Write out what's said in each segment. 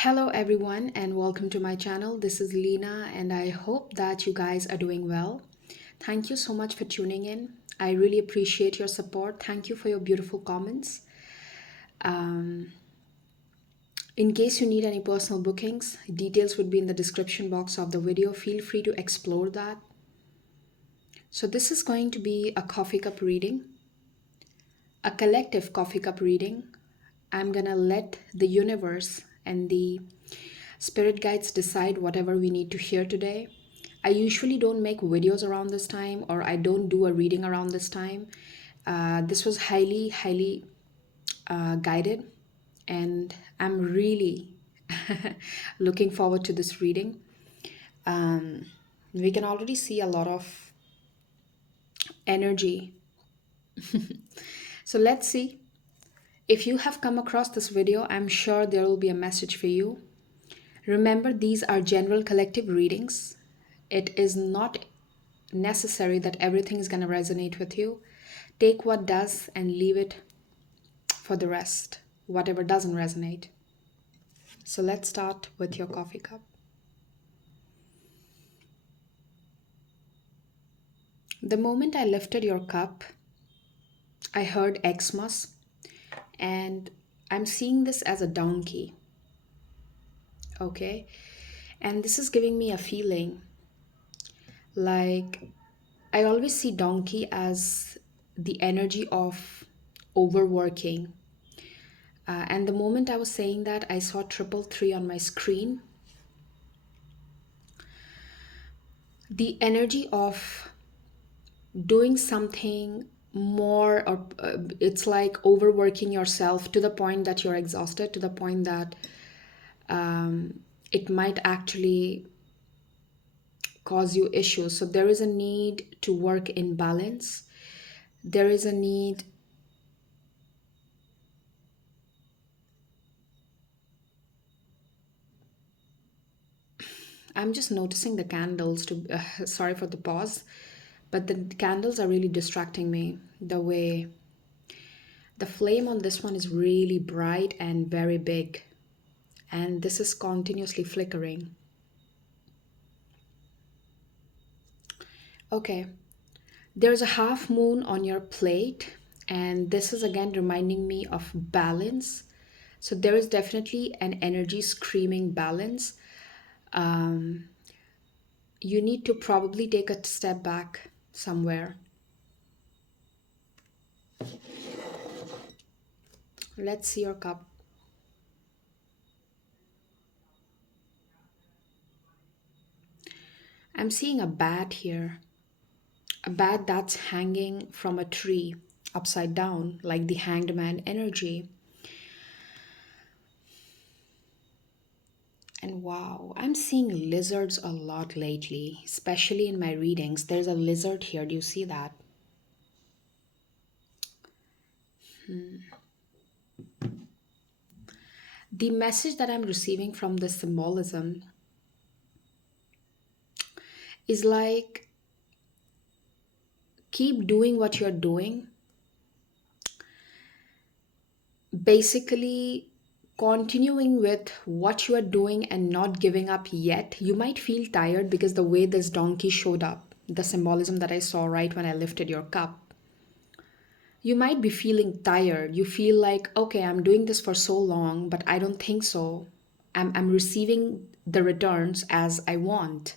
Hello everyone and welcome to my channel. This is Leena and I hope that you guys are doing well. Thank you so much for tuning in. I really appreciate your support. Thank you for your beautiful comments. Um, in case you need any personal bookings, details would be in the description box of the video. Feel free to explore that. So this is going to be a coffee cup reading, a collective coffee cup reading. I'm gonna let the universe and the spirit guides decide whatever we need to hear today. I usually don't make videos around this time, or I don't do a reading around this time. This was highly guided, and I'm really looking forward to this reading. We can already see a lot of energy. So let's see. If you have come across this video, I'm sure there will be a message for you. Remember, these are general collective readings. It is not necessary that everything is going to resonate with you. Take what does and leave it for the rest, whatever doesn't resonate. So let's start with your coffee cup. The moment I lifted your cup, I heard Xmas, and I'm seeing this as a donkey. Okay? And this is giving me a feeling like I always see donkey as the energy of overworking. And the moment I was saying that, I saw 333 on my screen. The energy of doing something more, or it's like overworking yourself to the point that you're exhausted, to the point that it might actually cause you issues. So there is a need to work in balance. There is a need I'm just noticing the candles to sorry for the pause, but the candles are really distracting me. The way the flame on this one is really bright and very big, and this is continuously flickering. Okay, there's a half moon on your plate, and this is again reminding me of balance. So there is definitely an energy screaming balance. Um, you need to probably take a step back somewhere. Let's see your cup. I'm seeing a bat here, a bat that's hanging from a tree upside down, like the hanged man energy. And wow, I'm seeing lizards a lot lately, especially in my readings. There's a lizard here. Do you see that? The message that I'm receiving from this symbolism is like, keep doing what you're doing. Basically, continuing with what you are doing and not giving up yet. You might feel tired because the way this donkey showed up, the symbolism that I saw right when I lifted your cup, you might be feeling tired. You feel like, okay, I'm doing this for so long, but I don't think so. I'm receiving the returns as I want.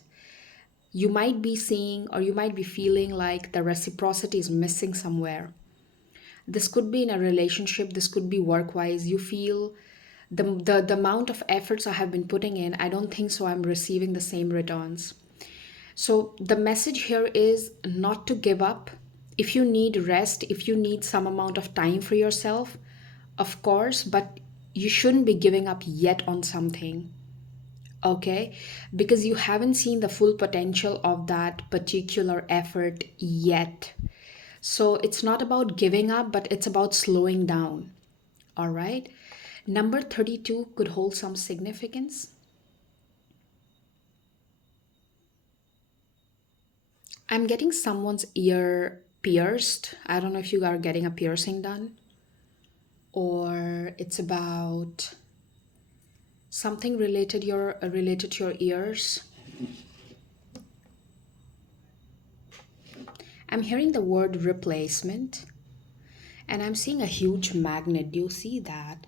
You might be seeing, or you might be feeling like the reciprocity is missing somewhere. This could be in a relationship, this could be work wise. You feel the amount of efforts I have been putting in, I don't think so I'm receiving the same returns. So the message here is not to give up. If you need rest, if you need some amount of time for yourself, of course, but you shouldn't be giving up yet on something. Okay, because you haven't seen the full potential of that particular effort yet. So it's not about giving up, but it's about slowing down. All right. Number 32 could hold some significance. I'm getting someone's ear pierced. I don't know if you are getting a piercing done, or it's about Something related to your ears. I'm hearing the word replacement, and I'm seeing a huge magnet. Do you see that?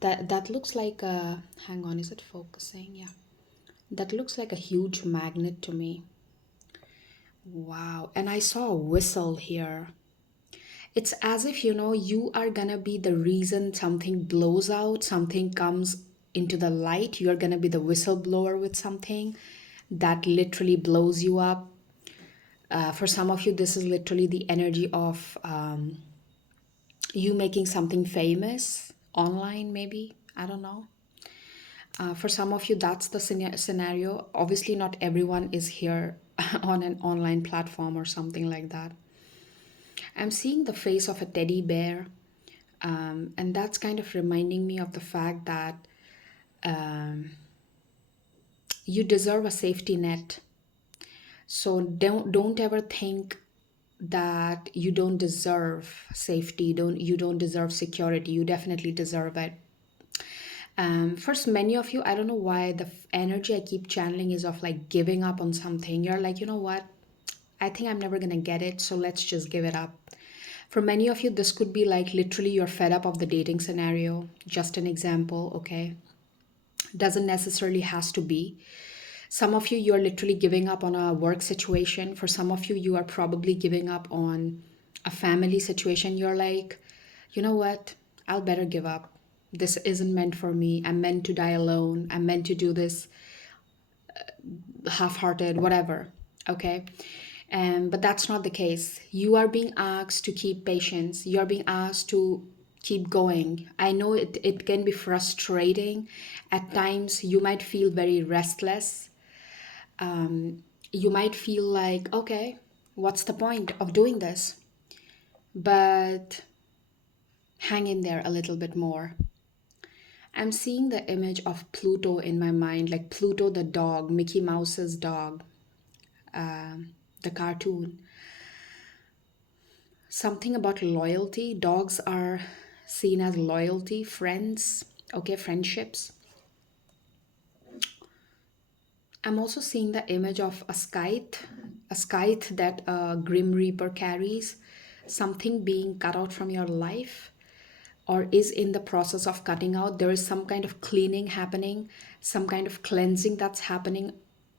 That looks like a, hang on, is it focusing? Yeah. That looks like a huge magnet to me. Wow. And I saw a whistle here. It's as if, you are gonna be the reason something blows out, something comes into the light. You're gonna be the whistleblower with something that literally blows you up. For some of you, this is literally the energy of you making something famous online, maybe. I don't know. For some of you, that's the scenario. Obviously, not everyone is here on an online platform or something like that. I'm seeing the face of a teddy bear, and that's kind of reminding me of the fact that you deserve a safety net. So don't ever think that you don't deserve safety. You don't deserve security. You definitely deserve it. First, many of you, I don't know why the energy I keep channeling is of like giving up on something. You're like, you know what? I think I'm never gonna get it, so let's just give it up. For many of you, this could be like literally you're fed up of the dating scenario. Just an example, okay? Doesn't necessarily has to be. Some of you, you're literally giving up on a work situation. For some of you, you are probably giving up on a family situation. You're like, you know what? I'll better give up. This isn't meant for me. I'm meant to die alone. I'm meant to do this half-hearted, whatever. Okay. But that's not the case. You are being asked to keep patience. You are being asked to keep going. I know it can be frustrating. At times, you might feel very restless. You might feel like, okay, what's the point of doing this? But hang in there a little bit more. I'm seeing the image of Pluto in my mind, like Pluto the dog, Mickey Mouse's dog, the cartoon. Something about loyalty. Dogs are seen as loyalty, friends, okay, friendships. I'm also seeing the image of a scythe that a Grim Reaper carries, something being cut out from your life or is in the process of cutting out. There is some kind of cleaning happening, some kind of cleansing that's happening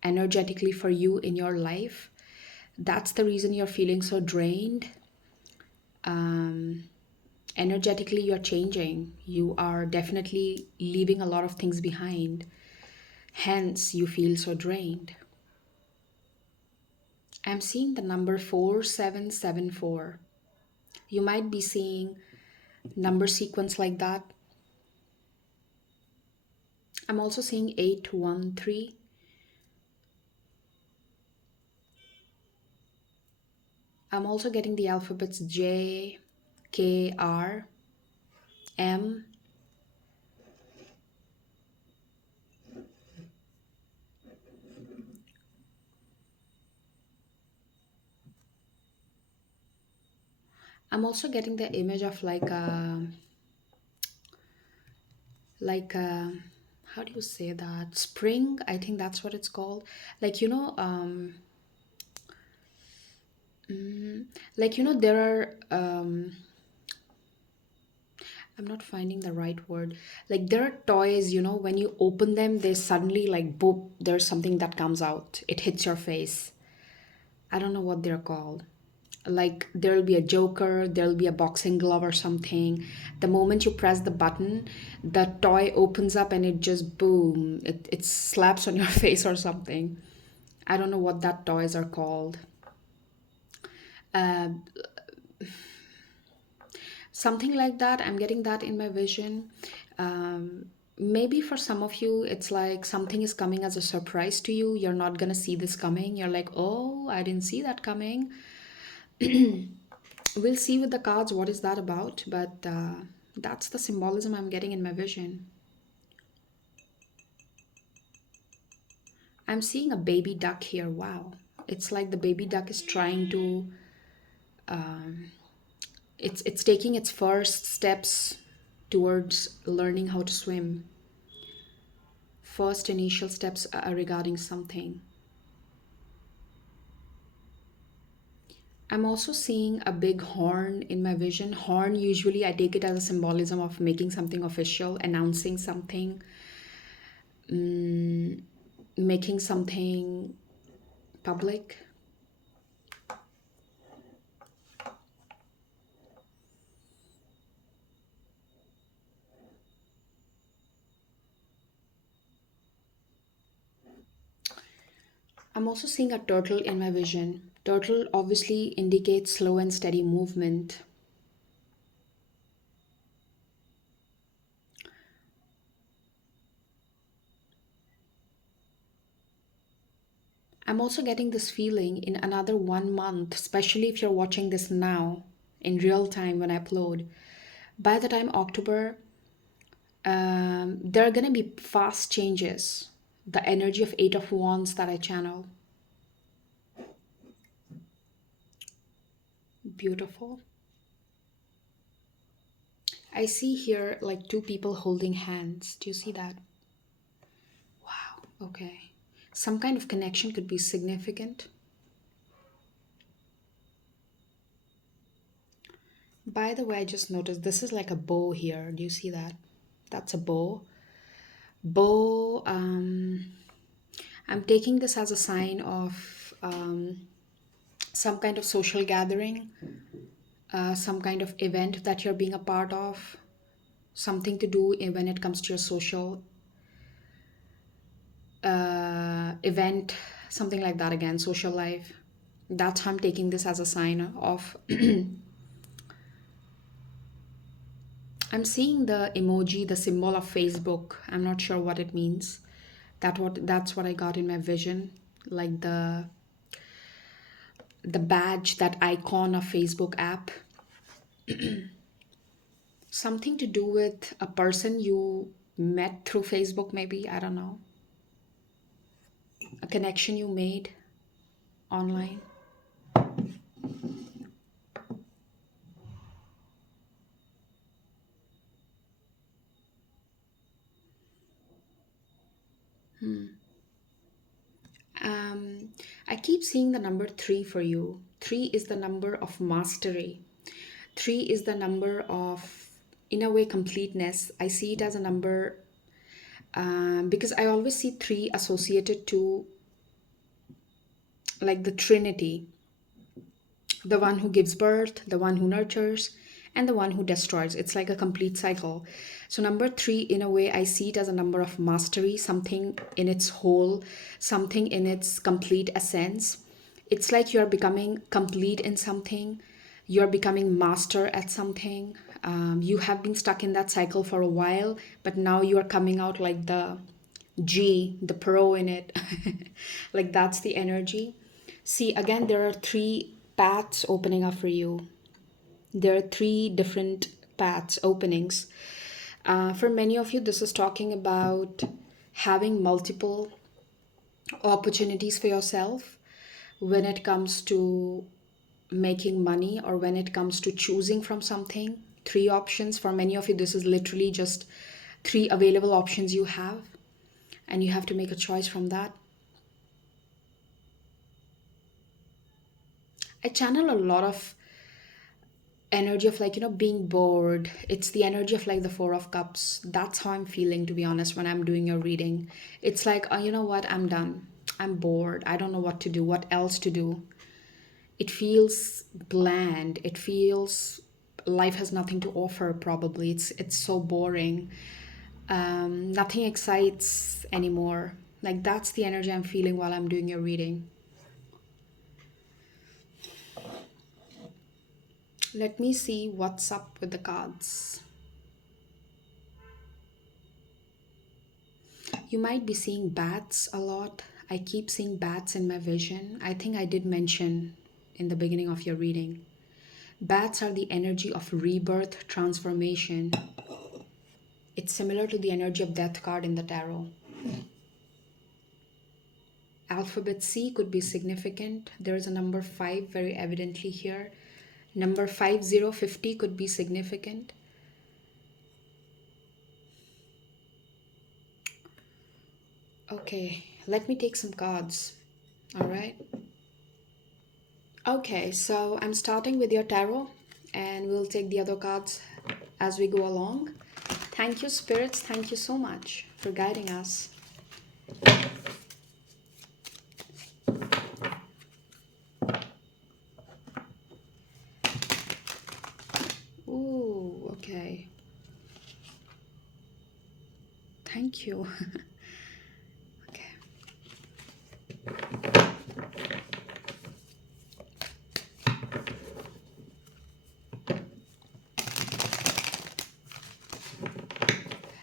energetically for you in your life. That's the reason you're feeling so drained. Energetically, you're changing. You are definitely leaving a lot of things behind. Hence, you feel so drained. I'm seeing the number 4774. You might be seeing number sequence like that. I'm also seeing 813. I'm also getting the alphabets J, K, R, M. I'm also getting the image of like a, how do you say that? Spring, I think that's what it's called. Like, there are I'm not finding the right word. Like there are toys, when you open them, they suddenly like boop, there's something that comes out. It hits your face. I don't know what they're called. Like there'll be a joker, there'll be a boxing glove or something. The moment you press the button, the toy opens up and it just boom, it slaps on your face or something. I don't know what that toys are called. Something like that. I'm getting that in my vision. Maybe for some of you, it's like something is coming as a surprise to you. You're not gonna see this coming. You're like, oh, I didn't see that coming. We'll see with the cards what is that about, but that's the symbolism I'm getting in my vision. I'm seeing a baby duck here. Wow. It's like the baby duck is trying to it's taking its first steps towards learning how to swim. first initial steps regarding something. I'm also seeing a big horn in my vision. Horn, usually I take it as a symbolism of making something official, announcing something, making something public. I'm also seeing a turtle in my vision. Turtle obviously indicates slow and steady movement. I'm also getting this feeling in another 1 month, especially if you're watching this now in real time when I upload. By the time October, there are going to be fast changes. The energy of Eight of Wands that I channel. Beautiful. I see here like two people holding hands. Do you see that? Wow. Okay. Some kind of connection could be significant. By the way, I just noticed this is like a bow here. Do you see that? That's a bow. Bow, I'm taking this as a sign of some kind of social gathering, some kind of event that you're being a part of, something to do when it comes to your social event, something like that again, social life. That's how I'm taking this as a sign of. I'm seeing the emoji, the symbol of Facebook. I'm not sure what it means. That's what I got in my vision, like the badge, that icon of Facebook app. Something to do with a person you met through Facebook, maybe. I don't know. A connection you made online. Um, I keep seeing the number three for you. Three is the number of mastery. Three is the number of, in a way, completeness. I see it as a number because I always see three associated to like the Trinity, the one who gives birth, the one who nurtures, and the one who destroys. It's like a complete cycle. So, number three, in a way, I see it as a number of mastery, something in its whole, something in its complete essence. It's like you're becoming complete in something, you're becoming master at something. You have been stuck in that cycle for a while, but now you are coming out like the G, the pro in it. Like that's the energy. See, again, there are three paths opening up for you. There are three different paths, openings. For many of you, this is talking about having multiple opportunities for yourself when it comes to making money or when it comes to choosing from something. Three options. For many of you, this is literally just three available options you have, and you have to make a choice from that. I channel a lot of energy of like, being bored. It's the energy of like the Four of Cups. That's how I'm feeling, to be honest, when I'm doing your reading. It's like, oh, you know what? I'm done. I'm bored. I don't know what to do, what else to do. It feels bland. It feels life has nothing to offer, probably. It's so boring. Nothing excites anymore. Like that's the energy I'm feeling while I'm doing your reading. Let me see what's up with the cards. You might be seeing bats a lot. I keep seeing bats in my vision. I think I did mention in the beginning of your reading. Bats are the energy of rebirth, transformation. It's similar to the energy of death card in the tarot. Alphabet C could be significant. There is a number 5 very evidently here. Number 5050 could be significant. Okay, let me take some cards. All right. Okay, so I'm starting with your tarot and we'll take the other cards as we go along. Thank you, spirits. Thank you so much for guiding us. Ooh, okay. Thank you. Okay.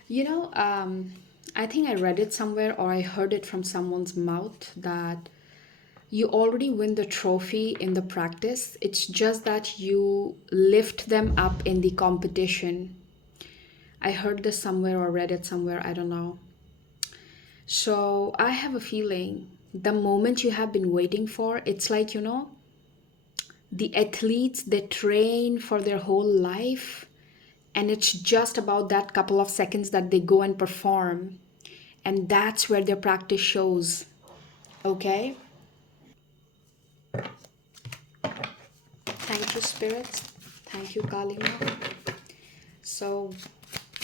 You know, I think I read it somewhere or I heard it from someone's mouth that you already win the trophy in the practice. It's just that you lift them up in the competition. I heard this somewhere or read it somewhere, I don't know. So I have a feeling the moment you have been waiting for, it's like, the athletes, they train for their whole life, and it's just about that couple of seconds that they go and perform. And that's where their practice shows. Okay? Thank you, spirits. Thank you, Kalima. So,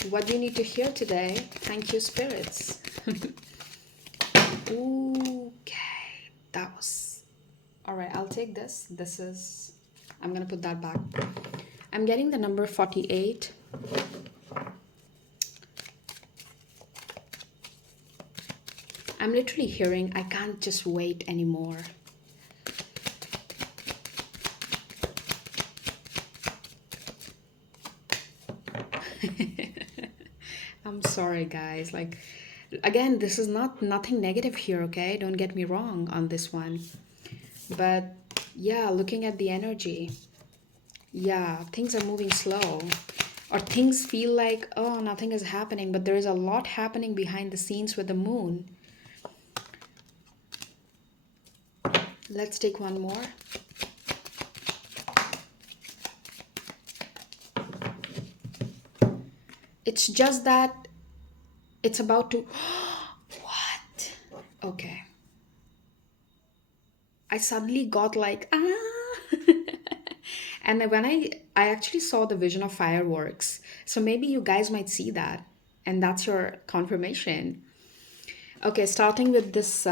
what do you need to hear today? Thank you, spirits. Okay, that was. All right, I'll take this. This is. I'm gonna put that back. I'm getting the number 48. I'm literally hearing, I can't just wait anymore. I'm sorry, guys. Like, again, this is nothing negative here, okay? Don't get me wrong on this one. But yeah, looking at the energy, yeah, things are moving slow. Or things feel like, oh, nothing is happening, but there is a lot happening behind the scenes with the moon. Let's take one more. It's just that it's about to. What? Okay. I suddenly got like, ah. And when I actually saw the vision of fireworks. So maybe you guys might see that. And that's your confirmation. Okay, starting with this,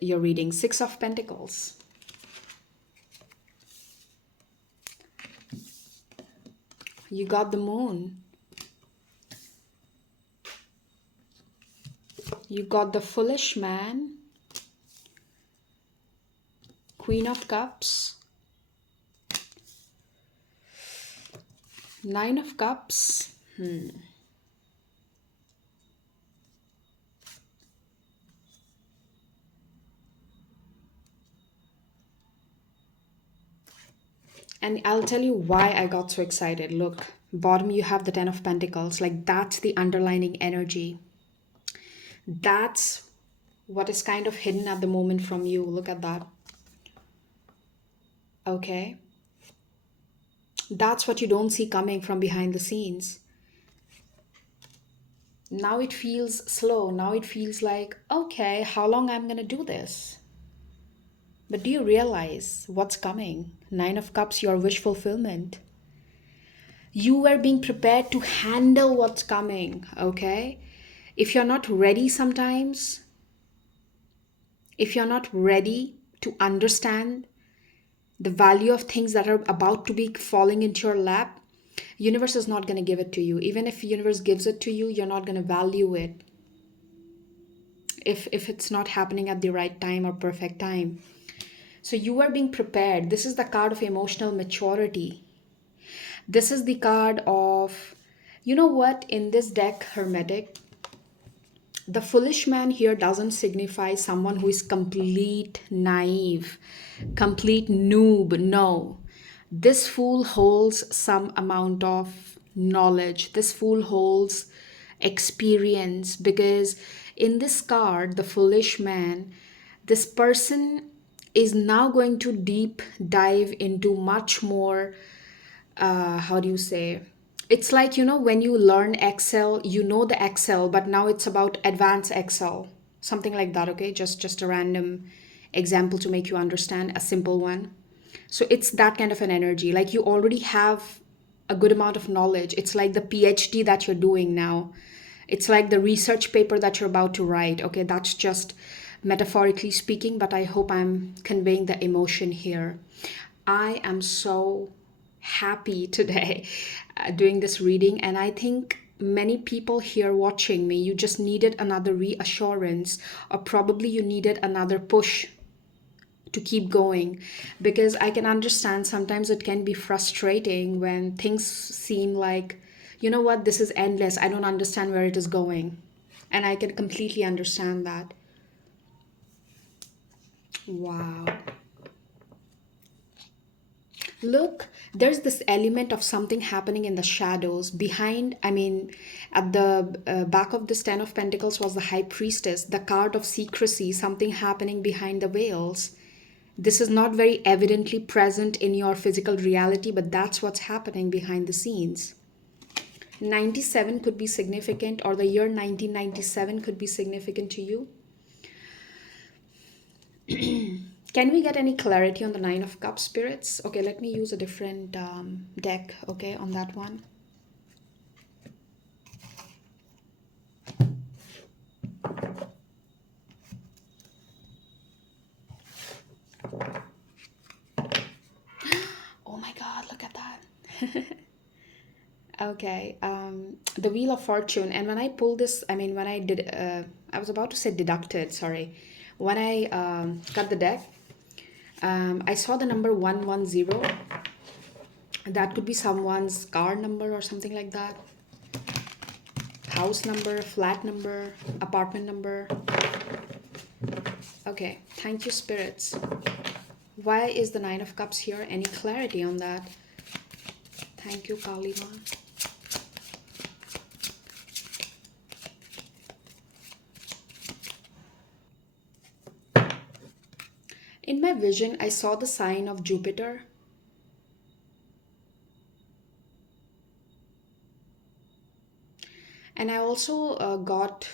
your reading, Six of Pentacles. You got the moon. You got the foolish man. Queen of Cups. Nine of Cups. And I'll tell you why I got so excited. Look, bottom you have the Ten of Pentacles. Like that's the underlining energy. That's what is kind of hidden at the moment from you. Look at that. Okay. That's what you don't see coming from behind the scenes. Now it feels slow. Now it feels like, okay, how long I'm going to do this? But do you realize what's coming? Nine of Cups, your wish fulfillment. You are being prepared to handle what's coming, okay? If you're not ready sometimes, if you're not ready to understand the value of things that are about to be falling into your lap, universe is not going to give it to you. Even if universe gives it to you, you're not going to value it if it's not happening at the right time or perfect time. So you are being prepared. This is the card of emotional maturity. This is the card of, you know what, in this deck, Hermetic, the foolish man here doesn't signify someone who is complete naive, complete noob. No. This fool holds some amount of knowledge. This fool holds experience because in this card, the foolish man, this person is now going to deep dive into much more, how do you say, it's like, when you learn Excel, you know the Excel, but now it's about advanced Excel. something like that. Okay, just a random example to make you understand, a simple one. So it's that kind of an energy, like you already have a good amount of knowledge. It's like the PhD that you're doing now. It's like the research paper that you're about to write. Okay, that's just metaphorically speaking, but I hope I'm conveying the emotion here. I am so happy today doing this reading, and I think many people here watching me, you just needed another reassurance, or probably you needed another push to keep going, because I can understand sometimes it can be frustrating when things seem like, you know what, this is endless, I don't understand where it is going. And I can completely understand that. Wow. Look, there's this element of something happening in the shadows behind. I mean, at the back of this Ten of Pentacles was the High Priestess, the card of secrecy, something happening behind the veils. This is not very evidently present in your physical reality, but that's what's happening behind the scenes. 97 could be significant, or the year 1997 could be significant to you. Can we get any clarity on the Nine of Cups, spirits? Okay, let me use a different deck, okay, on that one. Oh my God, look at that. Okay, the Wheel of Fortune. And when I pulled this, I mean, when I did, I was about to say deducted, sorry. When I cut the deck, I saw the number 110. That could be someone's car number or something like that. House number, flat number, apartment number. Okay, thank you, spirits. Why is the Nine of Cups here? Any clarity on that? Thank you, Kalima. In my vision, I saw the sign of Jupiter. And I also got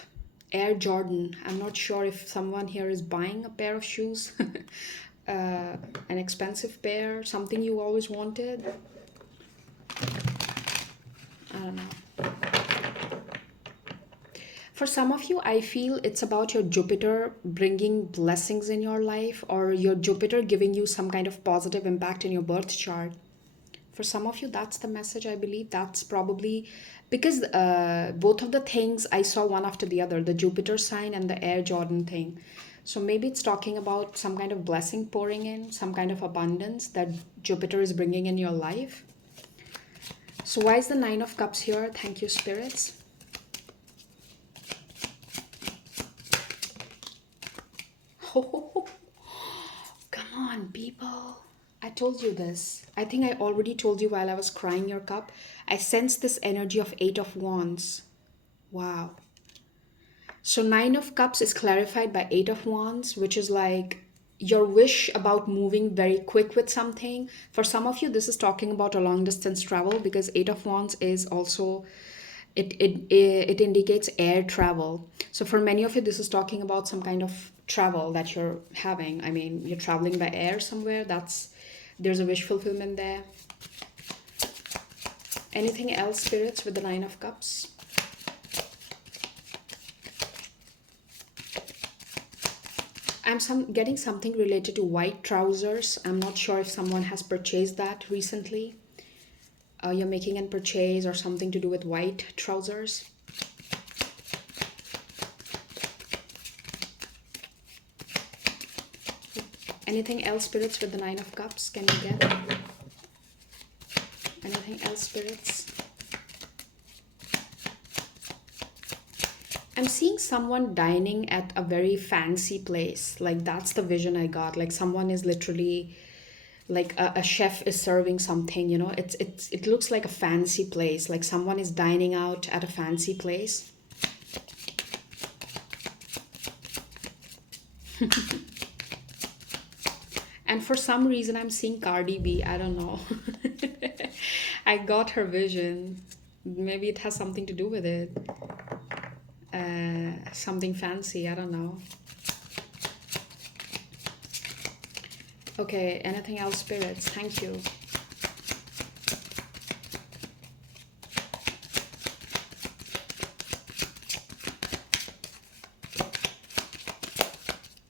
Air Jordan. I'm not sure if someone here is buying a pair of shoes. An expensive pair, something you always wanted. I don't know. For some of you, I feel it's about your Jupiter bringing blessings in your life, or your Jupiter giving you some kind of positive impact in your birth chart. For some of you, that's the message, I believe. That's probably because both of the things I saw one after the other, the Jupiter sign and the Air Jordan thing. So maybe it's talking about some kind of blessing pouring in, some kind of abundance that Jupiter is bringing in your life. So why is the Nine of Cups here? Thank you, spirits. Oh, come on, people. I told you this. I think I already told you while I was crying your cup. I sensed this energy of Eight of Wands. Wow. So Nine of Cups is clarified by Eight of Wands, which is like your wish about moving very quick with something. For some of you, this is talking about a long distance travel, because Eight of Wands is also, it indicates air travel. So for many of you, this is talking about some kind of travel that you're having. I mean, you're traveling by air somewhere. There's a wish fulfillment there. Anything else, spirits, with the Nine of Cups? I'm getting something related to white trousers. I'm not sure if someone has purchased that recently. You're making a purchase or something to do with white trousers. Anything else, spirits, with the Nine of Cups? Can you get? Anything else, spirits? I'm seeing someone dining at a very fancy place. Like, that's the vision I got. Like, someone is literally, like a chef is serving something, you know. It looks like a fancy place. Like someone is dining out at a fancy place. And for some reason, I'm seeing Cardi B. I don't know. I got her vision. Maybe it has something to do with it. something fancy, I don't know. Okay, anything else, spirits? Thank you.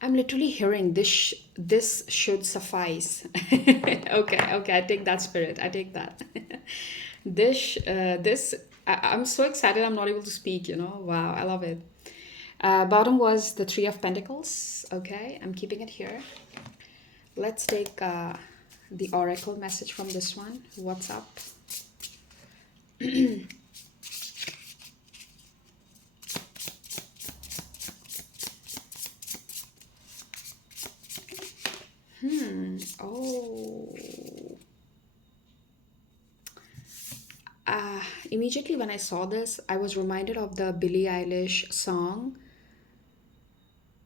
I'm literally hearing this should suffice. Okay, I take that, spirit. I take that. I'm so excited I'm not able to speak, you know. Wow, I love it. Bottom was the Three of Pentacles. Okay, I'm keeping it here. Let's take the oracle message from this one. What's up? Oh. Immediately when I saw this, I was reminded of the Billie Eilish song,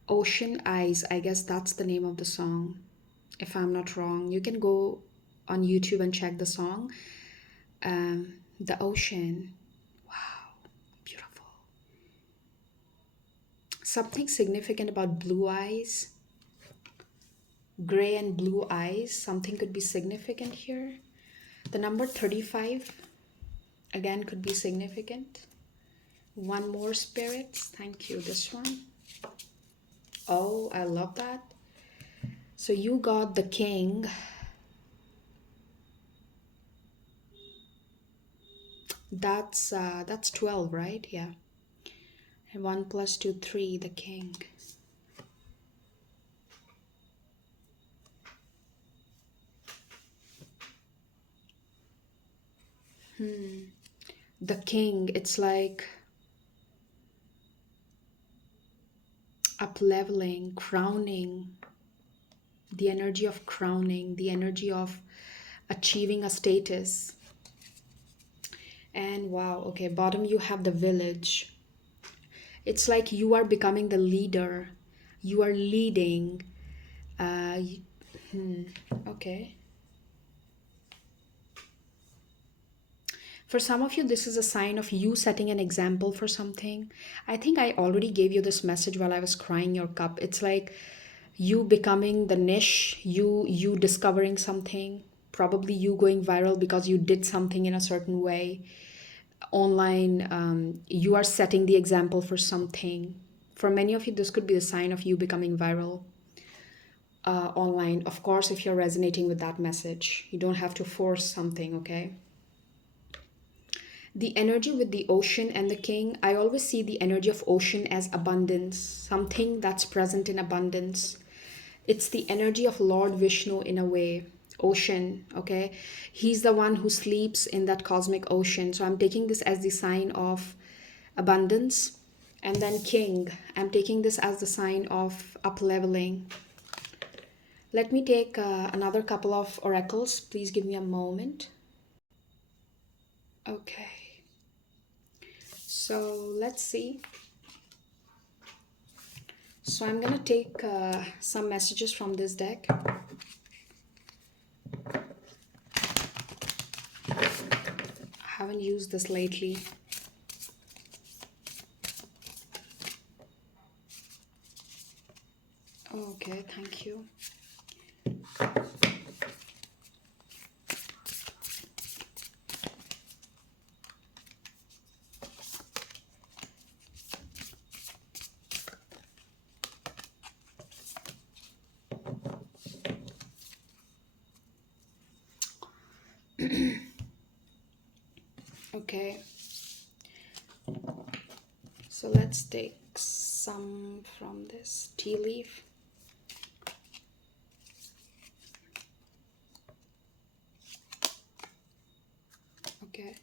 Ocean Eyes. I guess that's the name of the song, if I'm not wrong. You can go on YouTube and check the song. The ocean. Wow, beautiful. Something significant about blue eyes. Gray and blue eyes. Something could be significant here. The number 35, again, could be significant. One more, spirits. Thank you. This one. Oh, I love that. So you got the king. That's 12, right? Yeah. And 1 plus 2, 3, the king. The king, it's like up leveling, crowning, the energy of crowning, the energy of achieving a status. And wow, okay, bottom you have the village. It's like you are becoming the leader. You are leading. Uh, okay. For some of you, this is a sign of you setting an example for something. I think I already gave you this message while I was crying your cup. It's like you becoming the niche, you discovering something, probably you going viral because you did something in a certain way. Online, you are setting the example for something. For many of you, this could be a sign of you becoming viral online. Of course, if you're resonating with that message, you don't have to force something, okay? The energy with the ocean and the king, I always see the energy of ocean as abundance, something that's present in abundance. It's the energy of Lord Vishnu in a way. Ocean, okay? He's the one who sleeps in that cosmic ocean. So I'm taking this as the sign of abundance. And then king, I'm taking this as the sign of up leveling. Let me take another couple of oracles. Please give me a moment. Okay. So let's see. So I'm gonna take some messages from this deck. I haven't used this lately. Okay, thank you. Okay, so let's take some from this tea leaf. Okay.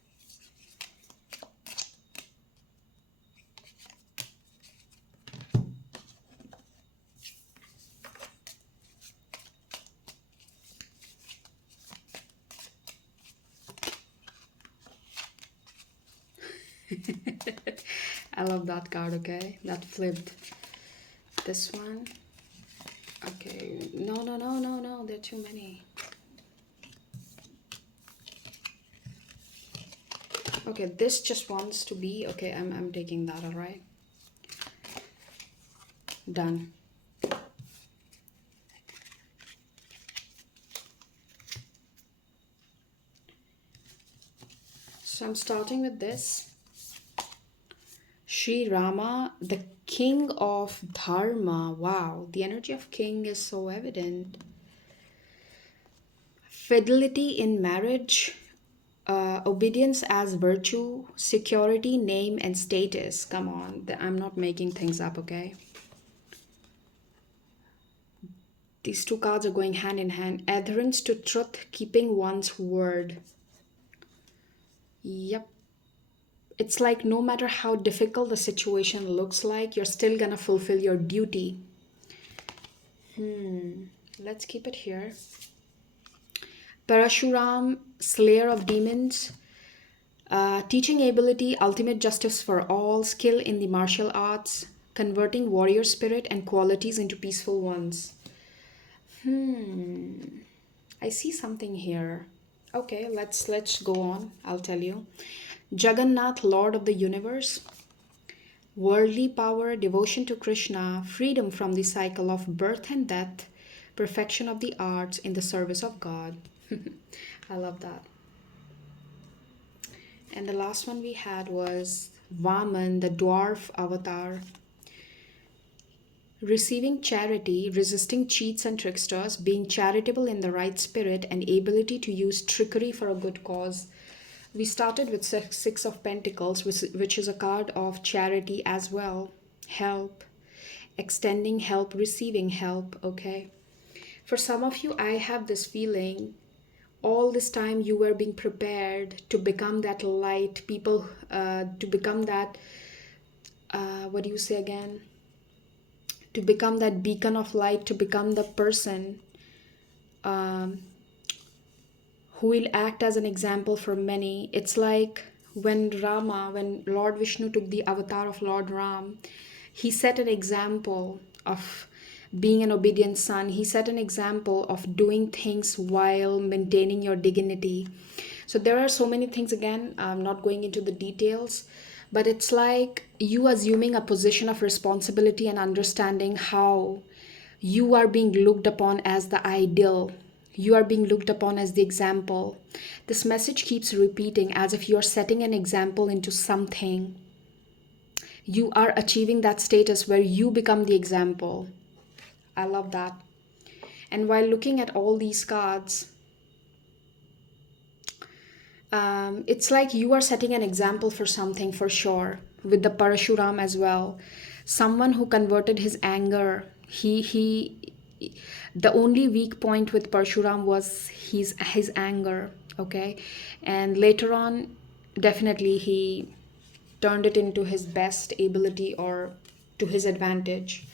I love that card, okay? That flipped. This one. Okay. No, there are too many. Okay, this just wants to be, okay, I'm taking that, all right? Done. So I'm starting with this. Sri Rama, the king of Dharma. Wow, the energy of king is so evident. Fidelity in marriage, obedience as virtue, security, name, and status. Come on, I'm not making things up, okay? These two cards are going hand in hand. Adherence to truth, keeping one's word. Yep. It's like no matter how difficult the situation looks like, you're still gonna fulfill your duty. Let's keep it here. Parashuram, slayer of demons, teaching ability, ultimate justice for all, skill in the martial arts, converting warrior spirit and qualities into peaceful ones. I see something here. Okay, let's go on. I'll tell you. Jagannath, Lord of the universe, worldly power, devotion to Krishna, freedom from the cycle of birth and death, perfection of the arts in the service of God. I love that. And the last one we had was Vaman, the dwarf avatar, receiving charity, resisting cheats and tricksters, being charitable in the right spirit, and ability to use trickery for a good cause. We started with Six of Pentacles, which is a card of charity as well. Help, extending help, receiving help, okay? For some of you, I have this feeling all this time you were being prepared to become that light, people, to become that, what do you say again? To become that beacon of light, to become the person who will act as an example for many. It's like when Lord Vishnu took the avatar of Lord Ram, he set an example of being an obedient son. He set an example of doing things while maintaining your dignity. So there are so many things, again, I'm not going into the details, but it's like you assuming a position of responsibility and understanding how you are being looked upon as the ideal. You are being looked upon as the example. This message keeps repeating as if you are setting an example into something. You are achieving that status where you become the example. I love that. And while looking at all these cards, it's like you are setting an example for something for sure. With the Parashuram as well, someone who converted his anger. The only weak point with Parashuram was his anger. Okay, and later on, definitely he turned it into his best ability or to his advantage.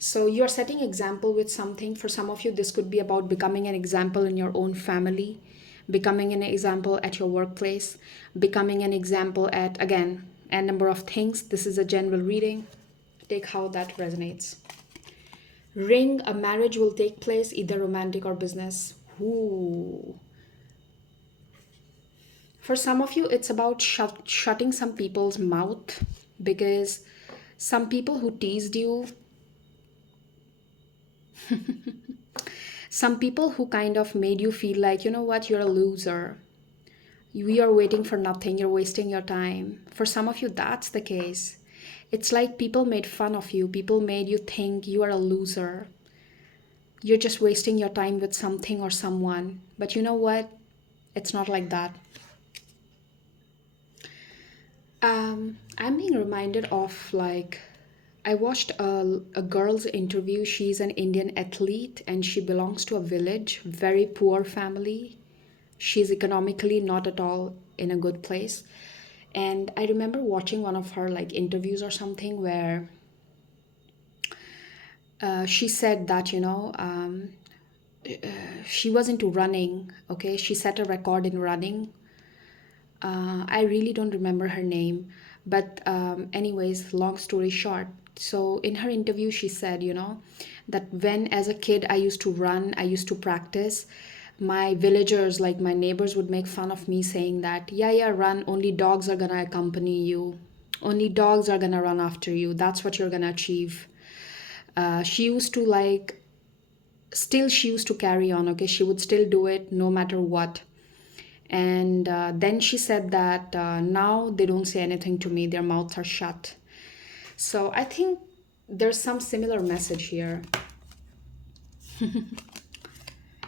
So you're setting example with something. For some of you, this could be about becoming an example in your own family, becoming an example at your workplace, becoming an example at, again, a number of things. This is a general reading. Take how that resonates. Ring, a marriage will take place, either romantic or business. Ooh. For some of you, it's about shutting some people's mouth, because some people who teased you, some people who kind of made you feel like, you know what, you're a loser. We are waiting for nothing, you're wasting your time. For some of you, that's the case. It's like people made fun of you, people made you think you are a loser. You're just wasting your time with something or someone. But you know what? It's not like that. I'm being reminded of, like, I watched a girl's interview. She's an Indian athlete and she belongs to a village, very poor family. She's economically not at all in a good place. And I remember watching one of her like interviews or something where she said that, she was into running. Okay, she set a record in running. I really don't remember her name, but anyways, long story short. So in her interview, she said, that when as a kid I used to run, I used to practice. My villagers, like my neighbors, would make fun of me, saying that, yeah, run. Only dogs are gonna accompany you. Only dogs are gonna run after you. That's what you're gonna achieve. She used to like, still she used to carry on, okay? She would still do it no matter what. And then she said that now they don't say anything to me, their mouths are shut. So I think there's some similar message here.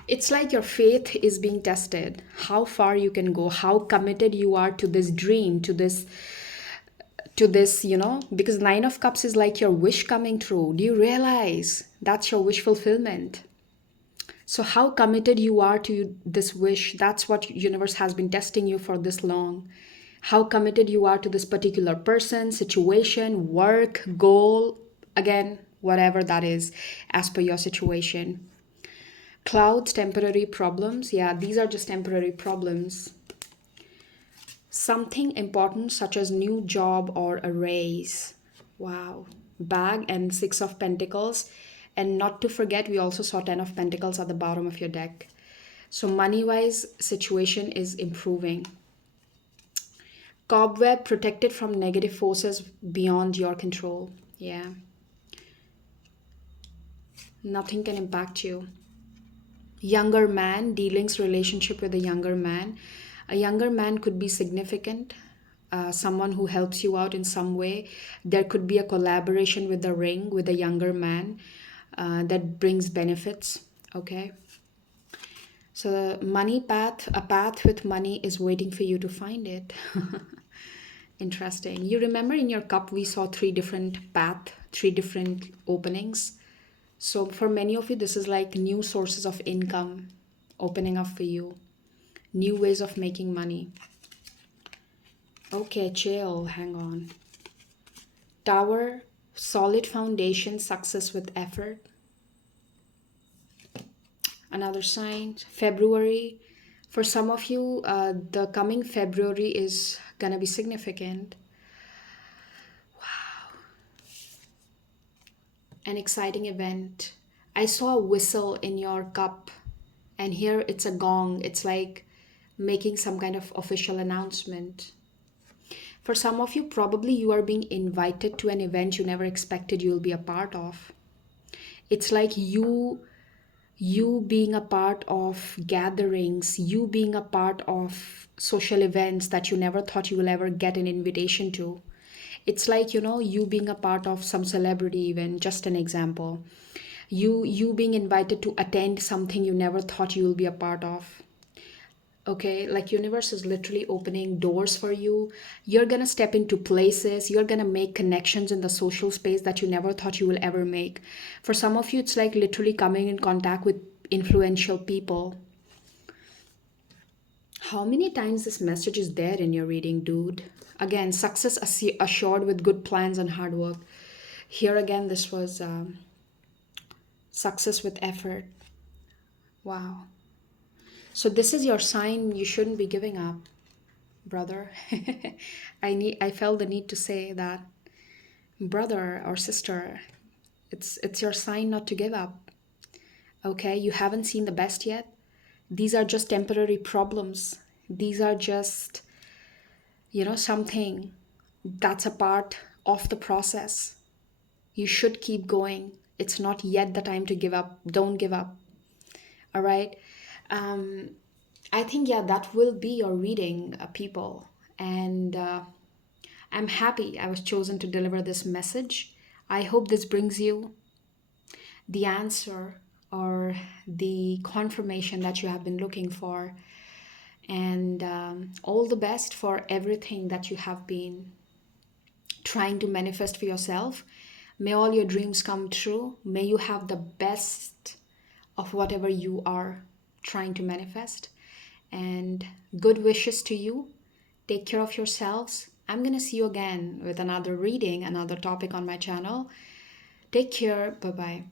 It's like your faith is being tested, how far you can go, how committed you are to this dream, to this, because Nine of Cups is like your wish coming true. Do you realize that's your wish fulfillment? So how committed you are to this wish, that's what universe has been testing you for this long. How committed you are to this particular person, situation, work, goal, again, whatever that is, as per your situation. Clouds, temporary problems. Yeah, these are just temporary problems. Something important such as new job or a raise. Wow. Bag and Six of Pentacles. And not to forget, we also saw Ten of Pentacles at the bottom of your deck. So money-wise, situation is improving. Cobweb, protected from negative forces beyond your control. Yeah. Nothing can impact you. Younger man, dealings, relationship with a younger man. A younger man could be significant, someone who helps you out in some way. There could be a collaboration with the ring with a younger man that brings benefits, okay? So the money path, a path with money is waiting for you to find it. Interesting. You remember in your cup we saw three different paths, three different openings. So for many of you, this is like new sources of income opening up for you, new ways of making money. Okay, chill, hang on. Tower, solid foundation, success with effort. Another sign, February. For some of you, the coming February is gonna be significant. An exciting event. I saw a whistle in your cup, and here it's a gong. It's like making some kind of official announcement. For some of you, probably you are being invited to an event you never expected you'll be a part of. It's like you being a part of gatherings, you being a part of social events that you never thought you will ever get an invitation to. It's like, you being a part of some celebrity event, just an example. You being invited to attend something you never thought you will be a part of. Okay, like universe is literally opening doors for you. You're gonna step into places, you're gonna make connections in the social space that you never thought you will ever make. For some of you, it's like literally coming in contact with influential people. How many times this message is there in your reading, dude? Again, success assured with good plans and hard work. Here again, this was success with effort. Wow. So this is your sign you shouldn't be giving up, brother. I felt the need to say that. Brother or sister, it's your sign not to give up. Okay, you haven't seen the best yet. These are just temporary problems. These are just, something that's a part of the process. You should keep going. It's not yet the time to give up. Don't give up. All right. I think, yeah, that will be your reading, people. And I'm happy I was chosen to deliver this message. I hope this brings you the answer or the confirmation that you have been looking for. And all the best for everything that you have been trying to manifest for yourself. May all your dreams come true. May you have the best of whatever you are trying to manifest. And good wishes to you. Take care of yourselves. I'm going to see you again with another reading, another topic on my channel. Take care. Bye-bye.